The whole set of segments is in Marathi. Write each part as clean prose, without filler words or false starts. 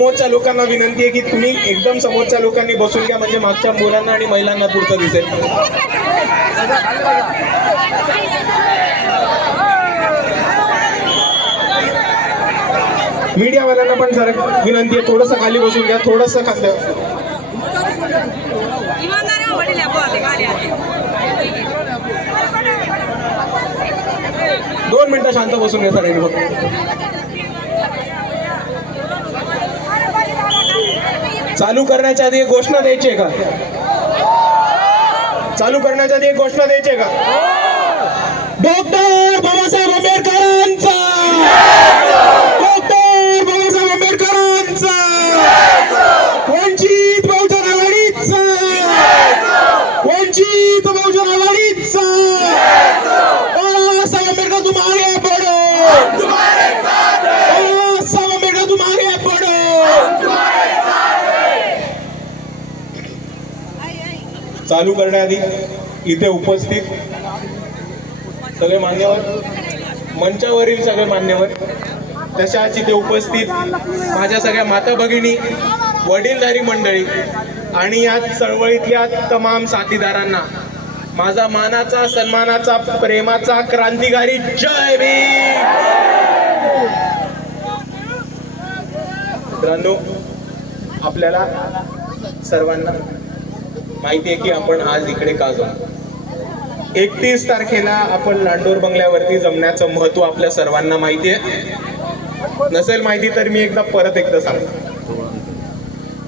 समोरच्या लोकांना विनंती आहे की तुम्ही एकदम समोरच्या लोकांनी बसून घ्या, म्हणजे मागच्या मुलांना आणि महिलांना पुढचं दिसेल. मीडियावाल्यांना पण जरा विनंती आहे, थोडंसं खाली बसून घ्या, थोडंसं खाली. 2 मिनिटं शांत बसून घ्या सगळ्यांनी फक्त. चालू करण्याच्या आधी एक घोषणा द्यायची आहे का? चालू करण्याच्या आधी एक घोषणा द्यायची आहे का? डॉक्टर बाबासाहेब आंबेडकरांचा, डॉक्टर बाबासाहेब आंबेडकरांचा, वंचित बहुजन आघाडीचा, वंचित बहुजन आघाडीचा. बाबासाहेब आंबेडकर तुम आगे बढ़ो, बाबासाहेब आंबेडकर तुम आगे बढ़ो. चालू करण्याआधी इथे उपस्थित सगळे मान्यवर, मंचावरील सगळे मान्यवर, तशाच इथे उपस्थित माझ्या सगळ्या माता भगिनी, वडीलधारी मंडळी आणि या चळवळीतल्या तमाम साथीदारांना माझा मानाचा, सन्मानाचा, प्रेमाचा क्रांतिकारी जय भीम. मित्रांनो, आपल्याला सर्वांना माहिती आहे की आपण आज इकडे का जमलो. 31 तारखेला आपण लांडोर बंगल्यावरती जमण्याचं महत्व आपल्या सर्वांना माहिती आहे. नसेल माहिती तर मी परत एकदा सांगतो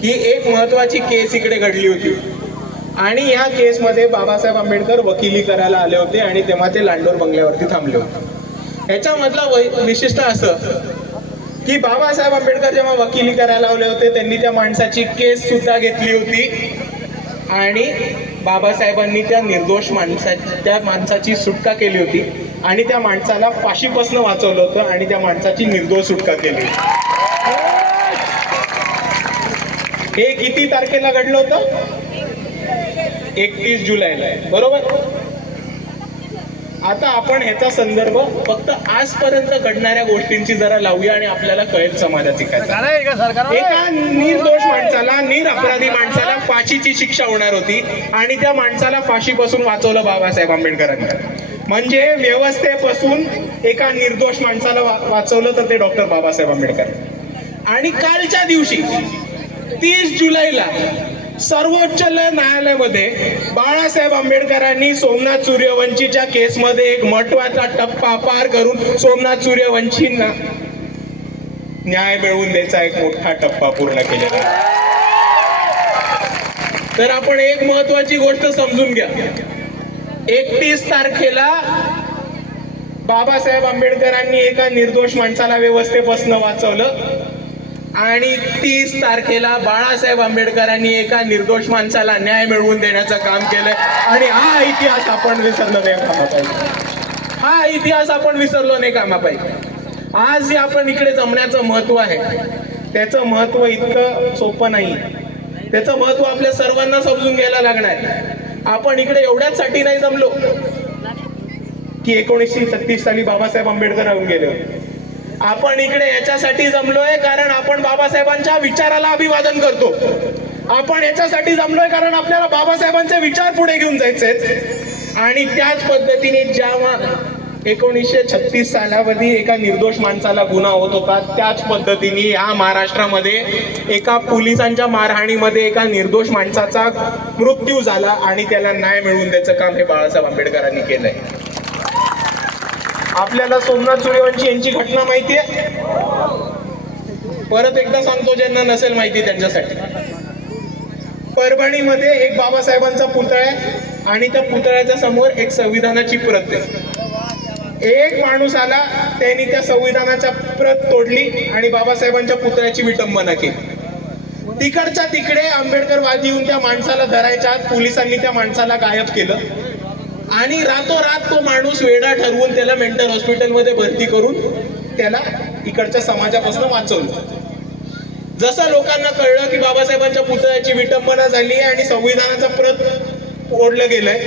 की एक महत्वाची केस इकडे घडली होती आणि या केसमध्ये बाबासाहेब आंबेडकर वकिली करायला आले होते आणि तेव्हा ते लांडोर बंगल्यावरती थांबले होते. याच्यामधलं विशिष्ट असं की बाबासाहेब आंबेडकर जेव्हा वकिली करायला आले होते त्यांनी त्या माणसाची केस सुद्धा घेतली होती आणि बाबासाहेबांनी त्या निर्दोष माणसाची सुटका केली होती आणि त्या माणसाला फाशीपासून वाचवलं होतं आणि त्या माणसाची निर्दोष सुटका केली. हे किती तारखेला घडलं होतं? 31 जुलैला, बरोबर. आता आपण ह्याचा संदर्भ फक्त आजपर्यंत घडणाऱ्या गोष्टींची जरा लावूया आणि आपल्याला कळेल समाजाची काय. एका निर्दोष माणसाला, निरपराधी माणसाला फाशीची शिक्षा होणार होती आणि त्या माणसाला फाशीपासून वाचवलं बाबासाहेब आंबेडकरांनी. म्हणजे व्यवस्थेपासून एका निर्दोष माणसाला वाचवलं तर ते डॉक्टर बाबासाहेब आंबेडकर. आणि कालच्या दिवशी 30 जुलैला सर्वोच्च न्यायालयामध्ये बाळासाहेब आंबेडकरांनी सोमनाथ सूर्यवंशीच्या केसमध्ये एक महत्वाचा टप्पा पार करून सोमनाथ सूर्यवंशींना न्याय मिळवून द्यायचा एक मोठा टप्पा पूर्ण केलेला. तर आपण एक महत्वाची गोष्ट समजून घ्या. 31 तारखेला बाबासाहेब आंबेडकरांनी एका निर्दोष माणसाला व्यवस्थेपासून वाचवलं आणि 30 तारखेला बाळासाहेब आंबेडकरांनी एका निर्दोष माणसाला न्याय मिळवून देण्याचं काम केलंय. आणि हा इतिहास आपण विसरलो नाही कामा पाहिजे. हा इतिहास आपण विसरलो नाही कामा पाहिजे. आज जे आपण इकडे जमण्याचं महत्व आहे त्याचं महत्व इतकं सोपं नाही. त्याचं महत्व आपल्या सर्वांना समजून घ्यायला लागणार. आपण इकडे एवढ्याचसाठी नाही जमलो की 1936 साली बाबासाहेब आंबेडकर राहून गेले होते. आपण इकडे याच्यासाठी जमलोय कारण आपण बाबासाहेबांच्या विचाराला अभिवादन करतो. आपण याच्यासाठी जमलोय कारण आपल्याला बाबासाहेबांचे विचार पुढे घेऊन जायचे. आणि त्याच पद्धतीने जेव्हा 1936 सालामध्ये एका निर्दोष माणसाला गुन्हा होत होता त्याच पद्धतीने या महाराष्ट्रामध्ये एका पोलिसांच्या मारहाणीमध्ये एका निर्दोष माणसाचा मृत्यू झाला आणि त्याला न्याय मिळवून द्यायचं काम हे बाळासाहेब आंबेडकरांनी केलंय. आपल्याला सोमनाथ सूर्यवंशी यांची घटना माहिती आहे? परत एकदा सांगतो ज्यांना नसेल माहिती त्यांच्यासाठी. परभणीमध्ये एक बाबासाहेबांचा पुतळा आहे आणि त्या पुतळ्याच्या समोर एक संविधानाची प्रत आहे. एक माणूस आला, त्यांनी त्या संविधानाच्या प्रत तोडली आणि बाबासाहेबांच्या पुतळ्याची विटंबना केली. तिकडच्या तिकडे आंबेडकरवादी येऊन त्या माणसाला धरायच्या आत पोलिसांनी त्या माणसाला गायब केलं आणि रातोरात तो माणूस वेडा ठरवून त्याला मेंटल हॉस्पिटलमध्ये भरती करून त्याला इकडच्या समाजापासून वाचवलं. जसं लोकांना कळलं की बाबासाहेबांच्या पुतळ्याची विटंबना झाली आणि संविधानाचा प्रत ओढलं गेलंय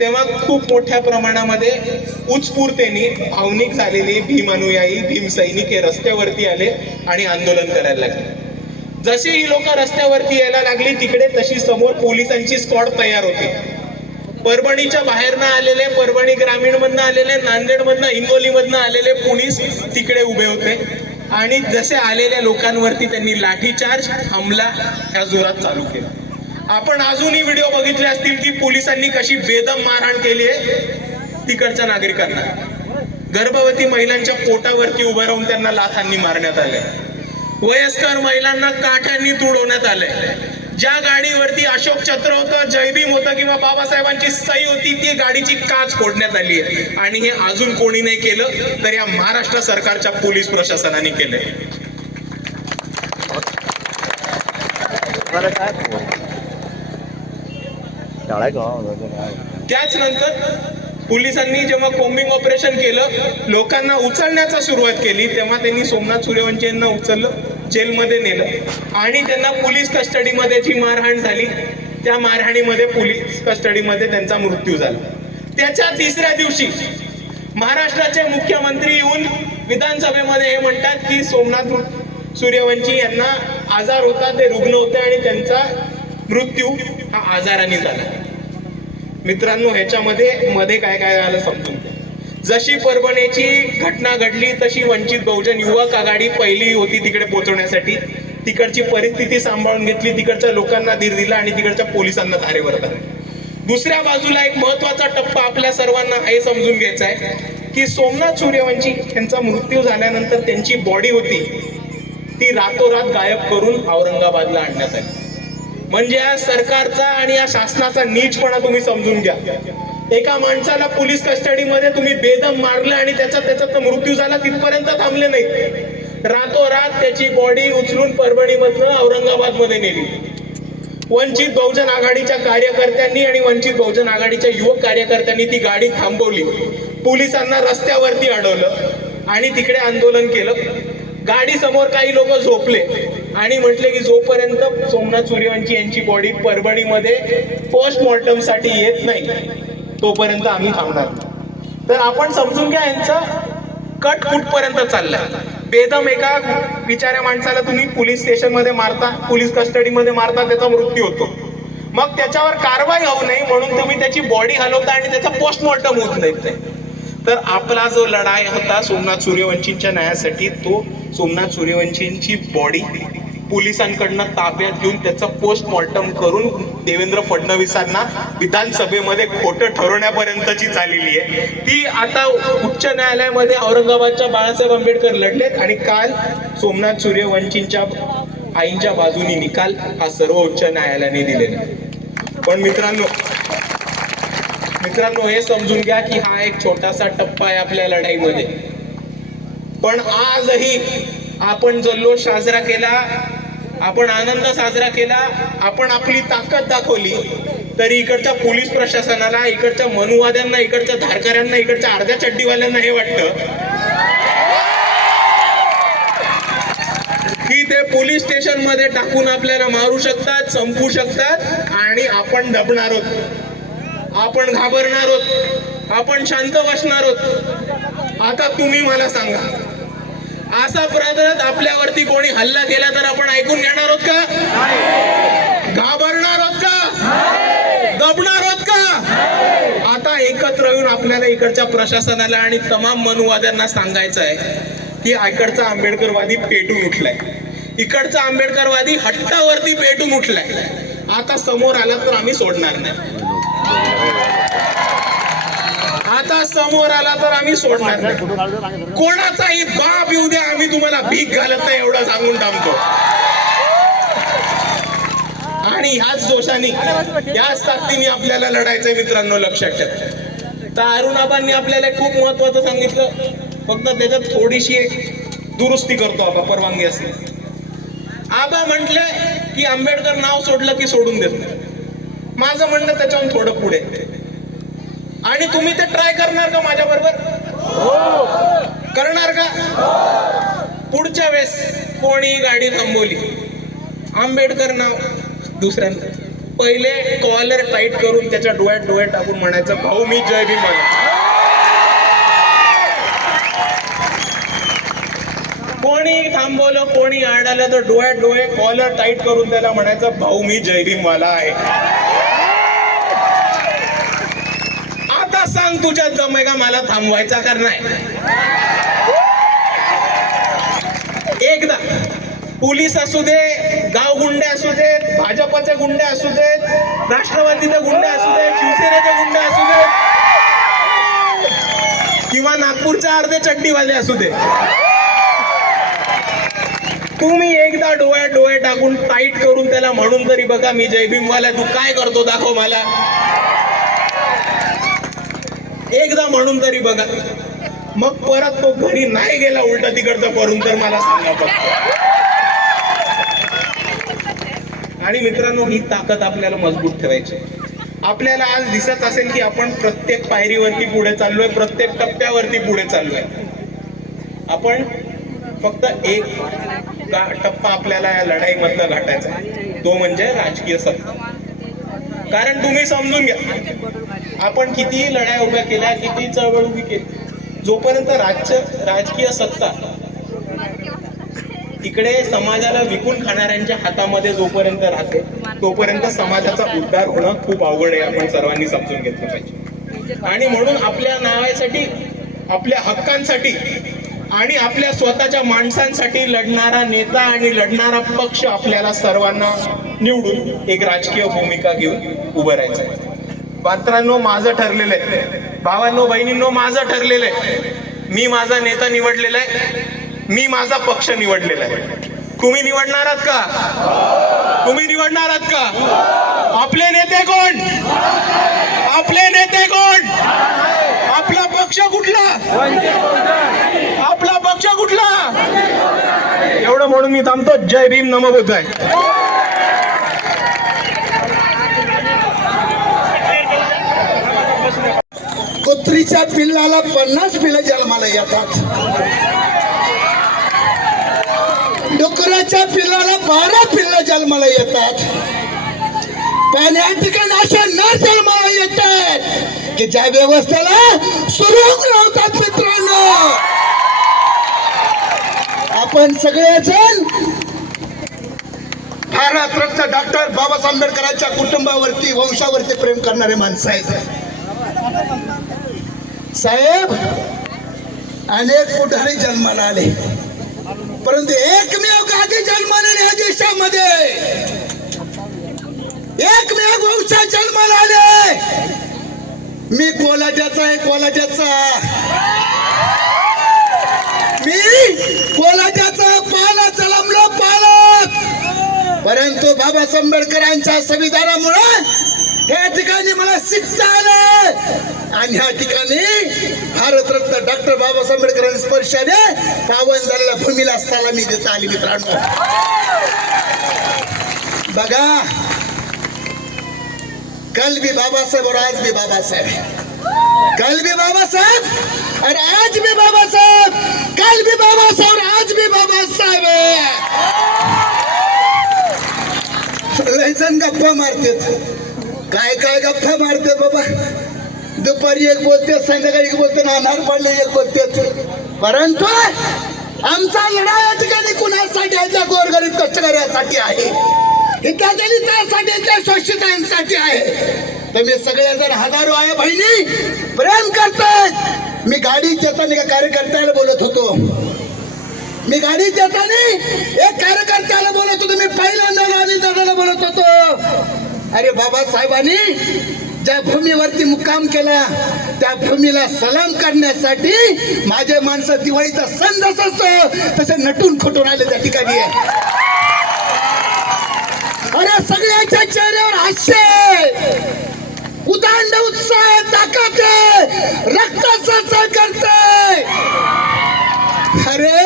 तेव्हा खूप मोठ्या प्रमाणामध्ये उत्स्फूर्तेने भावनिक झालेले भीम अनुयायी, भीम सैनिक हे रस्त्यावरती आले आणि आंदोलन करायला लागले. जशी ही लोक रस्त्यावरती यायला लागली तिकडे तशी समोर पोलिसांची स्क्वॉड तयार होती. परभणीच्या बाहेरनं आलेले, परभणी ग्रामीण मधनं आलेले, नांदेड मधनं, हिंगोली मधनं आलेले पोलीस तिकडे उभे होते आणि जसे आलेल्या लोकांवरती त्यांनी लाठीचार्ज, हमला ह्या जोरात चालू केला. आपण अजूनही व्हिडिओ बघितले असतील की पोलिसांनी कशी बेदम मारहाण केली आहे तिकडच्या नागरिकांना. गर्भवती महिलांच्या पोटावरती उभं राहून त्यांना लाथांनी मारण्यात आले. वयस्कर महिलांना काठ्यांनी तुडवण्यात आले. ज्या गाडीवरती अशोक चक्र होतं, जयभीम होतं किंवा बाबासाहेबांची सही होती ती गाडीची काच फोडण्यात आली आहे. आणि हे अजून कोणी नाही केलं तर या महाराष्ट्र सरकारच्या पोलीस प्रशासनाने केलंय. त्याच नंतर पोलिसांनी जेव्हा कोम्बिंग ऑपरेशन केलं, लोकांना उचलण्याचा सुरुवात केली, तेव्हा त्यांनी सोमनाथ सूर्यवंशी यांना उचललं, जेलमध्ये नेलं आणि त्यांना पोलीस कस्टडीमध्ये जी मारहाण झाली त्या मारहाणीमध्ये पोलीस कस्टडीमध्ये त्यांचा मृत्यू झाला. त्याच्या तिसऱ्या दिवशी महाराष्ट्राचे मुख्यमंत्री येऊन विधानसभेमध्ये हे म्हणतात की सोमनाथ सूर्यवंशी यांना आजार होता, ते रुग्ण होते आणि त्यांचा मृत्यू हा आजाराने झाला. मित्रांनो, ह्याच्यामध्ये काय काय झालं समजून घ्या. जशी परभणीची घटना घडली तशी वंचित बहुजन युवक आघाडी पहिली होती तिकडे पोहोचवण्यासाठी. तिकडची परिस्थिती सांभाळून घेतली, तिकडच्या लोकांना धीर दिला आणि तिकडच्या पोलिसांना धारेवर धरले. दुसऱ्या बाजूला एक महत्वाचा टप्पा आपल्या सर्वांना हे समजून घ्यायचा आहे की सोमनाथ सूर्यवंशी यांचा मृत्यू झाल्यानंतर त्यांची बॉडी होती ती रातोरात गायब करून औरंगाबादला आणण्यात आली. म्हणजे या सरकारचा आणि या शासनाचा नीचपणा तुम्ही समजून घ्या. एका माणसाला पोलीस कस्टडीमध्ये तुम्ही बेदम मारलं आणि त्याचा मृत्यू झाला तिथपर्यंत थांबले नाहीत. रातोरात त्याची बॉडी उचलून परभणीमधनं औरंगाबादमध्ये नेली. वंचित बहुजन आघाडीच्या कार्यकर्त्यांनी आणि वंचित बहुजन आघाडीच्या युवक कार्यकर्त्यांनी ती गाडी थांबवली, पोलिसांना रस्त्यावरती अडवलं आणि तिकडे आंदोलन केलं. गाडी समोर काही लोक झोपले आणि म्हटले की जोपर्यंत सोमनाथ सूर्यवंशी यांची बॉडी परभणीमध्ये पोस्टमॉर्टम साठी येत नाही तोपर्यंत आम्ही थांबणार. तर आपण समजून घ्या यांचा कट कुठपर्यंत चाललाय. बेदम एका बिचाऱ्या माणसाला तुम्ही पोलीस स्टेशन मध्ये मारता, पोलीस कस्टडीमध्ये मारता, त्याचा मृत्यू होतो. मग त्याच्यावर कारवाई होऊ नये म्हणून तुम्ही त्याची बॉडी हलवता आणि त्याचा पोस्टमॉर्टम होत नाही. तर आपला जो लढाई होता सोमनाथ सूर्यवंशींच्या न्यायासाठी, तो सोमनाथ सूर्यवंशींची बॉडी पोलिसांकडनं ताब्यात घेऊन त्याचं पोस्टमॉर्टम करून देवेंद्र फडणवीसांना विधानसभेमध्ये खोटं ठरवण्यापर्यंतची चाललेली आहे. ती आता उच्च न्यायालयामध्ये औरंगाबादच्या बाळासाहेब आंबेडकर लढलेत आणि काल सोमनाथ सूर्यवंशींच्या आईंच्या बाजूनी निकाल हा सर्व उच्च न्यायालयाने दिलेला. पण मित्रांनो हे समजून घ्या की हा एक छोटासा टप्पा आहे आपल्या लढाईमध्ये. पण आजही आपण जल्लोष साजरा केला, आपण आनंद साजरा केला, आपण आपली ताकद दाखवली, तरी इकडच्या पोलीस प्रशासनाला, इकडच्या मनुवाद्यांना, इकडच्या धारकऱ्यांना, इकडच्या अर्ध्या चड्डीवाल्यांना हे वाटतं की ते पोलीस स्टेशन मध्ये टाकून आपल्याला मारू शकतात, संपू शकतात आणि आपण दबणार आहोत, आपण घाबरणार आहोत, आपण शांत बसणार आहोत. आता तुम्ही मला सांगा, असा प्रदर्थ आपल्यावरती कोणी हल्ला केला तर आपण ऐकून घेणार आहोत का? घाबरणार आहोत का? दबणार आहोत का? आता एकत्र येऊन आपल्याला इकडच्या प्रशासनाला आणि तमाम मनुवाद्यांना सांगायचं आहे की इकडचा आंबेडकरवादी पेटून उठलाय, इकडचा आंबेडकरवादी हट्टावरती पेटून उठलाय. आता समोर आला तर आम्ही सोडणार नाही, आता समोर आला तर आम्ही सोडणार नाही. कोणाचाही बाप येऊ द्या, आम्ही तुम्हाला भीक घालत नाही एवढं सांगून थांबतो. आणि ह्याच जोशाने, याच ताकदीने आपल्याला लढायचंय मित्रांनो, लक्षात ठेवा. तर अरुणाबांनी आपल्याला खूप महत्वाचं सांगितलं, फक्त त्याच्यात थोडीशी एक दुरुस्ती करतो आपण, परवानगी असते. आबा म्हटले की आंबेडकर नाव सोडलं की सोडून देत. माझं म्हणणं त्याच्याहून थोडं पुढे, आणि तुम्ही ते ट्राय करणार का माझ्या बरोबर? करणार का? पुढच्या वेळेस कोणी गाडी थांबवली, आंबेडकर नाव दुसऱ्यांना, पहिले कॉलर टाईट करून त्याच्या डोळ्यात डोळे टाकून म्हणायचं, भाऊ मी जय भीम म्हणायचं. कोणी कोणी थांबवलं, कोणी अडवलं तर डोळ्यात डोळे, कॉलर टाईट करून त्याला म्हणायचं, भाऊ मी जय भीमवाला आहे. आता सांग तुझ्यात दम आहे का मला थांबवायचा का नाही? एकदा पोलीस असू दे, गाव गुंडे असू देत, भाजपचे गुंडे असू देत, राष्ट्रवादीचे गुंडे असू देत, शिवसेनेचे गुंडे असू देत, किंवा नागपूरचे अर्धे चड्डीवाले असू दे, तुम्ही एकदा डोळ्यात डोळे टाकून टाईट करून त्याला म्हणून तरी बघा, मी जय भीमवाला, तू काय करतो दाखव मला. एकदा म्हणून तरी बघा, मग परत तो घरी नाही गेला उलटा तिकडचं करून तर मला सांगा फक्त. आणि मित्रांनो, ही ताकद आपल्याला मजबूत ठेवायची. आपल्याला आज दिसत असेल की आपण प्रत्येक पायरीवरती पुढे चाललोय, प्रत्येक टप्प्यावरती पुढे चाललोय. आपण फक्त एक टप्पा आपल्याला या लढाईमधला गाठायचा, तो म्हणजे राजकीय सत्ता. कारण तुम्ही समजून घ्या, आपण कितीही लढाई उभ्या केल्या, किती चळवळ उभी केली, जोपर्यंत राजकीय सत्ता इकडे समाजाला विकून खाणाऱ्यांच्या हातामध्ये जोपर्यंत राहते, तोपर्यंत समाजाचा उद्धार होणं खूप अवघड आहे. आपण सर्वांनी समजून घेतलं पाहिजे. आणि म्हणून आपल्या नावासाठी, आपल्या हक्कांसाठी आणि आपल्या स्वतःच्या माणसांसाठी लढणारा नेता आणि लढणारा पक्ष आपल्याला सर्वांना निवडून एक राजकीय भूमिका घेऊन उभं राहायचं आहे. पात्रांनो, माझं ठरलेलं आहे, भावांनो बहिणींनो, माझं ठरलेलं आहे. मी माझा नेता निवडलेला आहे, मी माझा पक्ष निवडलेला आहे. तुम्ही निवडणार आहात का? तुम्ही निवडणार आहात का? आपले नेते कोण? आपले नेते कोण? आपला पक्ष कुठला? आपला पक्ष कुठला? एवढं म्हणून मी थांबतो. जय भीम, नमो बुद्धाय. कुत्रीच्या पिल्लाला 50 पिल्लं जन्माला येतात, डुकराच्या पिल्लाला 12 पिल्लं जन्माला येतात, पण या ठिकाणी अशा न जन्माला येतात की ज्या व्यवस्थेला सुरूच नव्हतात. मित्रांनो, आपण सगळेजण भारतरत्न डॉक्टर बाबासाहेब आंबेडकरांच्या कुटुंबावरती, वंशावरती प्रेम करणारे माणसं आहेत. साहेब, अनेक पुढारी जन्माला आले, परंतु एकमेव गादी जन्माला या देशामध्ये, एकमेव वंश जन्माला आले. मी कोल्हाट्याचा आहे, कोल्हाट्याचा, मी कोल्हाट्याचा पाला जलमलो पालक. परंतु बाबासाहेब आंबेडकरांच्या संविधानामुळे या ठिकाणी मला शिक्षा आलं आणि या ठिकाणी भारतरत्न डॉक्टर बाबासाहेब आंबेडकरांच्या स्पर्शाने पावन झालेल्या भूमीला सलामी देता आली. मित्रांनो, बघा, कल भी बाबासाहेब और आज भी बाबासाहेब, कल भी बाबासाहेब और आज भी बाबासाहेब, कल भी बाबासाहेब और आज भी बाबासाहेब. लय जण गप्पा मारतात. काय काय गप्पा मारते बाबा, दुपारी एक बोलते, संध्याकाळी एक बोलते, नाणार पडले एक बोलते. परंतु आमचा लढा या ठिकाणी कुणासाठी आहे? त्या गोरगरीब कष्टकऱ्यासाठी आहे, इथल्या दलितांसाठी, इथल्या शोषितांसाठी आहे. तर मी सगळेजण हजारो आहे बहिणी प्रेम करतात. मी गाडीत येताना एका कार्यकर्त्याला बोलत होतो, मी गाडीत येताना एक कार्यकर्त्याला बोलत होतो, मी पहिल्यांदा आणि दादाला बोलत होतो, अरे बाबासाहेबांनी ज्या भूमीवरती मुक्काम केला त्या भूमीला सलाम करण्यासाठी माझे माणसं दिवाळीचा सण जसा असतो तसे नटून खटून आले त्या ठिकाणी. अरे सगळ्याच्या चेहऱ्यावर हास्य, उदांड उत्साह, ताकद, रक्ताचा करते. अरे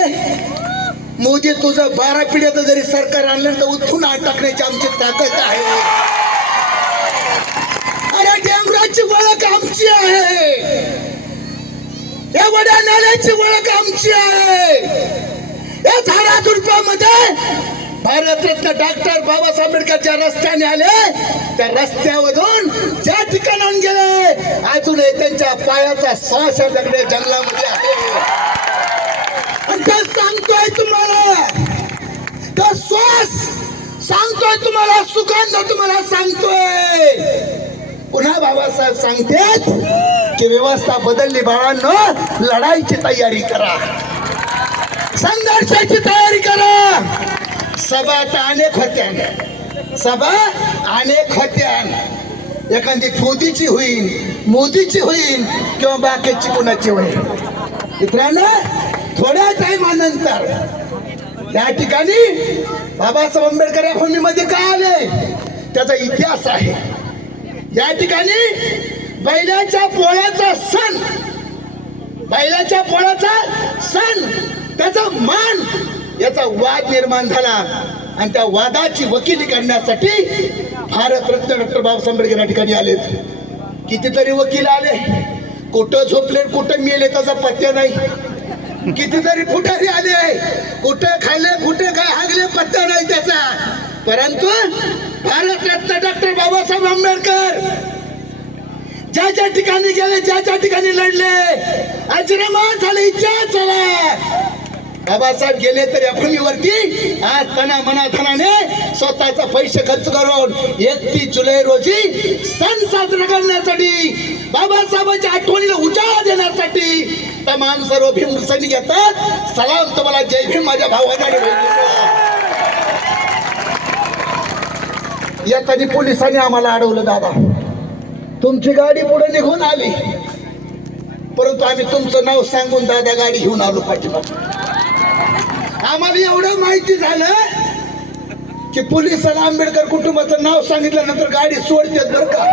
मोदी, तुझं 12 पिढ्याचं जरी सरकार आणलं तर उठून आत टाकण्याची आमची ताकद आहे. अरे डेंगराची ओळख आमची आहे, या वड्या नाल्याची ओळख आमची आहे. या झाडा झुडपामध्ये भारतरत्न डॉक्टर बाबासाहेब आंबेडकर ज्या रस्त्याने आले त्या रस्त्यावरून ज्या ठिकाणाहून गेले अजूनही त्यांच्या पायाचा श्वास दगडे जंगलामध्ये आहे. सांगतोय तुम्हाला, श्वास सांगतोय तुम्हाला, सुगंध तुम्हाला सांगतोय. पुन्हा बाबासाहेब सांगतेत की व्यवस्था बदलली बाळांनो, लढाईची तयारी करा, संघर्षाची तयारी करा. सभा आता अनेक होत्या, सभा अनेक होत्या. एखादी मोदीची होईल, मोदीची होईल किंवा बाकीची कुणाची होईल. मित्रांनो, थोड्या टाइमानंतर या ठिकाणी बाबासाहेब आंबेडकर या भूमीमध्ये का आले त्याचा इतिहास आहे. या ठिकाणी बैलाच्या पोळ्याचा सण, बैलाच्या पोळ्याचा सण, त्याचा मान, याचा वाद निर्माण झाला आणि त्या वादाची वकिली करण्यासाठी भारतरत्न डॉक्टर बाबासाहेब आंबेडकर या ठिकाणी आले. कितीतरी वकील आले, कुठं झोपले कुठं मेले त्याचा पत्ता नाही. कितीतरी फुटारी आले, कुठं खाल्ले कुठं काय हागले पत्ता नाही त्याचा. परंतु भारतरत्न डॉक्टर बाबासाहेब आंबेडकर ज्या ज्या ठिकाणी गेले, ज्या ज्या ठिकाणी लढले, अजरामर झाले, इच्छा झाला. बाबासाहेब गेले तर या भूमीवरती आज तना मना धनाने स्वतःचा पैसे खर्च करून 31 जुलै रोजी सण साजरा करण्यासाठी, बाबासाहेबांच्या आठवणीला उजाळा देण्यासाठी तमाम सर्व भीम सैनिक येतात. सलाम तुम्हाला, जय भीम माझ्या भावांना आणि बहिणींना. येताना पोलिसांनी आम्हाला अडवलं. दादा, तुमची गाडी पुढे निघून आली, परंतु आम्ही तुमचं नाव सांगून दादा गाडी घेऊन आलो पाठीमागे. आम्हाला एवढं माहिती झालं की पोलिसांना आंबेडकर कुटुंबाचं नाव सांगितल्यानंतर गाडी सोडतात बरं का.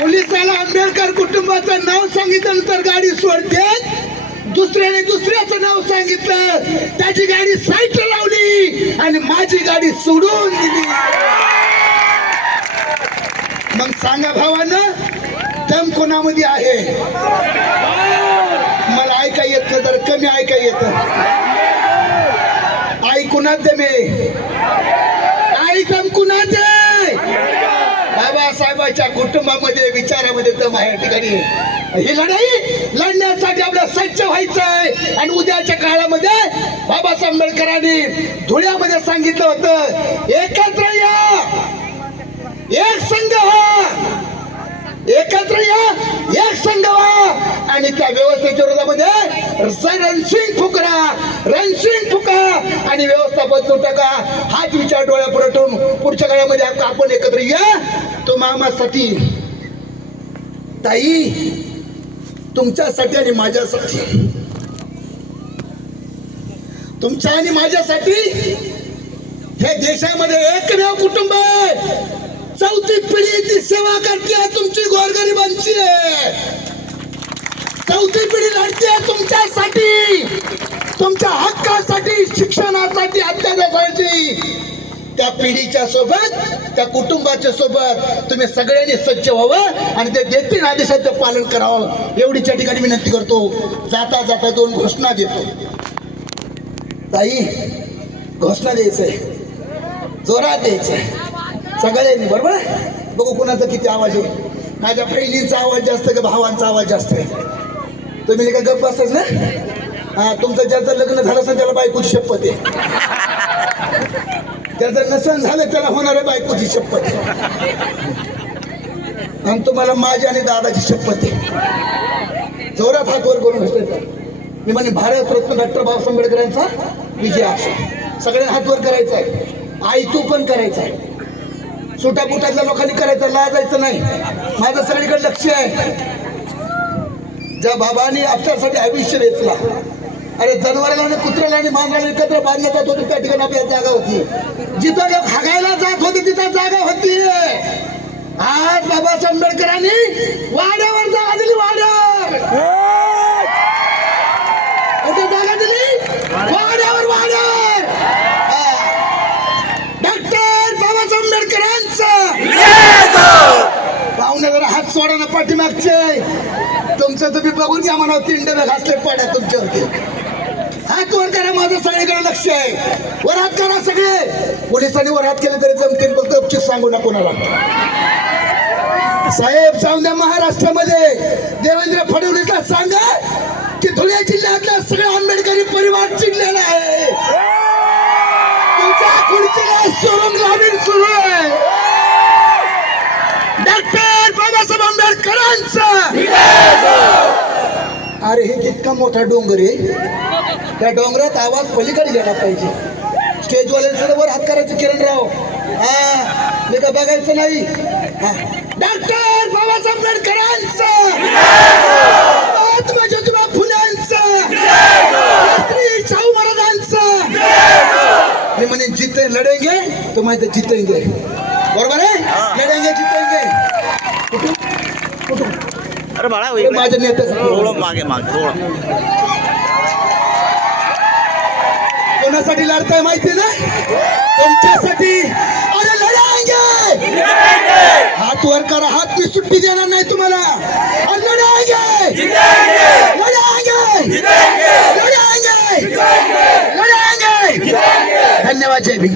पोलिसाला आंबेडकर कुटुंबाचं नाव सांगितल्यानंतर गाडी सोडतात. दुसऱ्याने दुसऱ्याचं नाव सांगितलं, त्याची गाडी साईडला लावली आणि माझी गाडी सोडून दिली. मग सांगा भावानं, दम कोणामध्ये आहे? मला ऐका येत नाही, तर कमी ऐका येत. आई कुणात दमे, आई दम कुणात आहे? बाबासाहेबांच्या कुटुंबामध्ये, विचारामध्ये दम आहे. ठिकाणी ही लढाई लढण्यासाठी आपल्याला सज्ज व्हायचंय. आणि उद्याच्या काळामध्ये बाबासाहेब आंबेडकरांनी धुळ्यामध्ये सांगितलं होतं, एकत्र या, एक संघ व्हा, एकत्र या, एक संघ व्हा. आणि त्या व्यवस्थेच्या विरोधामध्ये रणसिंग फुकरा, रणसिंग फुका आणि व्यवस्था बदलू टाका. हाच विचार डोळ्यापुढे ठेवून पुढच्या काळामध्ये आपण एकत्र या. तो मामासाठी, ताई, तुमच्यासाठी आणि माझ्यासाठी, तुमच्या आणि माझ्यासाठी हे देशामध्ये एकमेव कुटुंब आहे. 4थी पिढी ती सेवा करते तुमची, गोरगरिबांची आहे. 4थी पिढी लढते तुमच्यासाठी, तुमच्या हक्कासाठी, शिक्षणासाठी, अत्याचारासाठी. त्या पिढीच्या सोबत, त्या कुटुंबाच्या सोबत तुम्ही सगळ्यांनी सज्ज व्हावं आणि ते देतील आदेशाचं पालन करावं, एवढीच्या ठिकाणी विनंती करतो. जाता जाता 2 घोषणा देतो. ताई, घोषणा द्यायचंय, जोरात द्यायचंय सगळ्यांनी, बरोबर? बघू कुणाचा किती आवाज आहे. माझ्या बहिणींचा आवाज जास्त का भावांचा आवाज जास्त आहे? तुम्ही का गप्प बसाच ना? हा, तुमचं ज्याचं लग्न झालं असेल त्याला बायकोची शपथ आहे, त्याचं नसन झालं त्याला होणार आहे बायकोची शपथ आहे. आणि तुम्हाला माझी आणि दादाची शपथ आहे. जोरात हात वर करून बसले. मी म्हणे भारतरत्न डॉक्टर बाबासाहेब आंबेडकरांचा विजय असो. सगळ्यांना हात वर करायचा आहे. आई तू पण करायचा आहे. सुटापुटातल्या लोकांनी करायचं, लाजायचं नाही. माझं सगळीकडे लक्ष आहे. ज्या बाबांनी आपल्यासाठी आयुष्य वेचला, अरे जनावराला आणि कुत्र्याला आणि मांजराला एकत्र बांधण्यात जात होते, त्या ठिकाणी आपल्याला जागा होती. जिथं लोक हागायला जात होते तिथं जागा होती. आज बाबासाहेब आंबेडकरांनी वाड्यावर जागा दिली. वाड्यावर कुठे जागा दिली? वाड्यावर. वाड्यावर डॉक्टर बाबासाहेब आंबेडकरांचं पाहुणे जरा हात सोडा ना पाठीमागचे. तुमचं तुम्ही बघून घ्या म्हणा, 3 डबे घासले पड्या तुमच्यावरती. हात वर करा, माझं सगळीकडे लक्ष आहे. वर हात करा सगळे. पोलिसांनी वर हात केले तरी जमतील, फक्त गपचीत सांगू ना कोणाला. साहेब जाऊन द्या महाराष्ट्रामध्ये देवेंद्र फडणवीसला सांगा की धुळे जिल्ह्यातला सगळा आंबेडकरी परिवार चिडलेला आहे. डॉक्टर बाबासाहेब आंबेडकरांचा. अरे हे कितका मोठा डोंगर आहे, त्या डोंगरात आवाज पलीकडे गेला पाहिजे. स्टेजवाल्यांसुद्धा वर हात करायचं किरणराव. हा मी का बघायचं नाही. डॉक्टर बाबासाहेब आंबेडकरांचा, महात्मा ज्योतिबा फुल्यांचा, श्री शाहू महाराजांचा. मी म्हणे जिते लढेंगे तो माहिती जितेंगे. बरोबर आहे, लढेंगे जितेंगे. कुठून अरे बाळा माझ्या नेत्याचं मागे मागे थोडं. कोणासाठी लढताय माहिती ना, तुमच्यासाठी. अरे लढाएंगे, हात वर करा, हात मी सुट्टी देणार नाही तुम्हाला. लढाएंगे, लढाएंगे, लढाएंगे, लढाएंगे. धन्यवाद. जय भीम.